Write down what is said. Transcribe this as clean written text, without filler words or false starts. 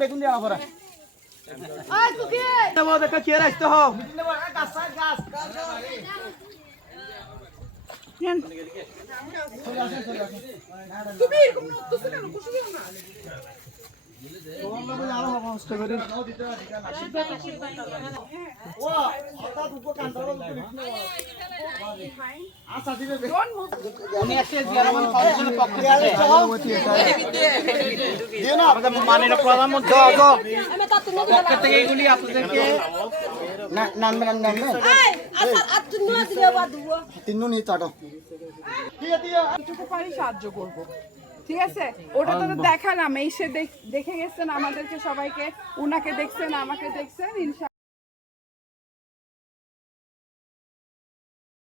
বেগুন দিয়া পড়া আই কুকি নমো দেখা কি রাখতে হও গাছ গাছ নেন চলে আসেন তুমি এরকম নড়তেছ কেন খুশি হও না তোমরা আরো কষ্ট করে ও হঠাৎ উপর কান্ডারো আচ্ছা দিবে উনি একটা জিয়ারমান ফাউন্ডেশনের পক্ষ থেকে দিও না আমাদের মাননীয় প্রধানমন্ত্রী পক্ষ থেকে এগুলি আপনাদেরকে নাম এই আচ্ছা আত্মনু দিলে বাদু তিননু নি চাটো দিয়ে দিও যতটুকু পারি সাহায্য করব ঠিক আছে ওটা তো দেখালাম এসে দেখে গেছেন আমাদেরকে সবাইকে উনাকে দেখছেন আমাকে দেখছেন ইনশাআল্লাহ